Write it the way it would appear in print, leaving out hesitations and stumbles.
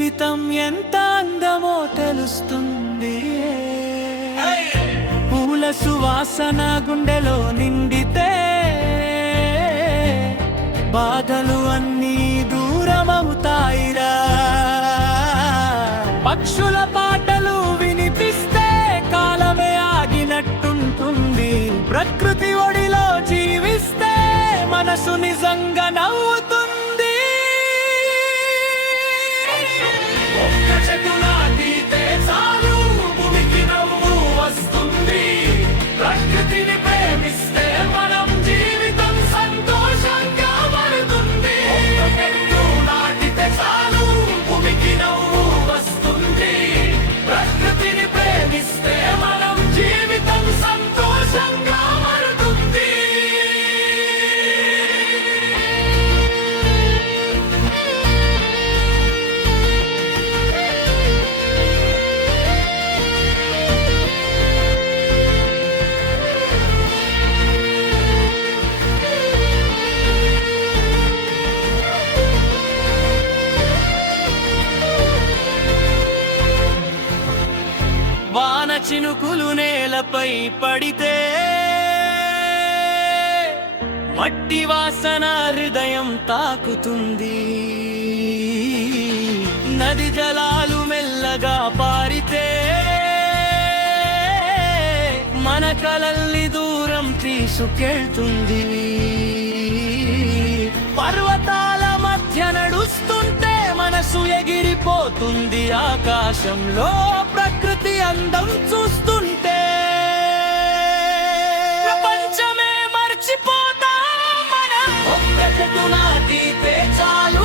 జీవితం ఎంత అందమో తెలుస్తుంది. పూల సువాసన గుండెలో నిండితే బాధలు అన్నీ దూరమవుతాయిరా. పక్షుల పాటలు వినిపిస్తే కాలమే ఆగినట్టుంటుంది. ప్రకృతి ఒడిలో జీవిస్తే మనసు నిజంగా నవ్వుతుంది. ఒక్క చెట్టు నాటితే చాలు భూమికి నవ్వు వస్తుంది. ప్రకృతిని ప్రేమిస్తే మనం జీవితం సంతోషంగా మారుతుంది. ఒక్క చెట్టు నాటితే చాలు భూమికి నవ్వు వస్తుంది. ప్రకృతిని ప్రేమిస్తే మనం జీవితం సంతోషంగా మారుతుంది. వాన చినుకులు నేలపై పడితే మట్టి వాసన హృదయం తాకుతుంది. నది జలాలు మెల్లగా పారితే మన కలల్ని దూరం తీసుకెళ్తుంది. పర్వతాల మధ్య నడుస్తుంటే మనసు ఎగిరిపోతుంది. ఆకాశంలో ప్రకృతి అందం చూస్తుంటే ప్రపంచమే మర్చిపోతాం మనం. ఒక్క చెట్టు నాటితే చాలు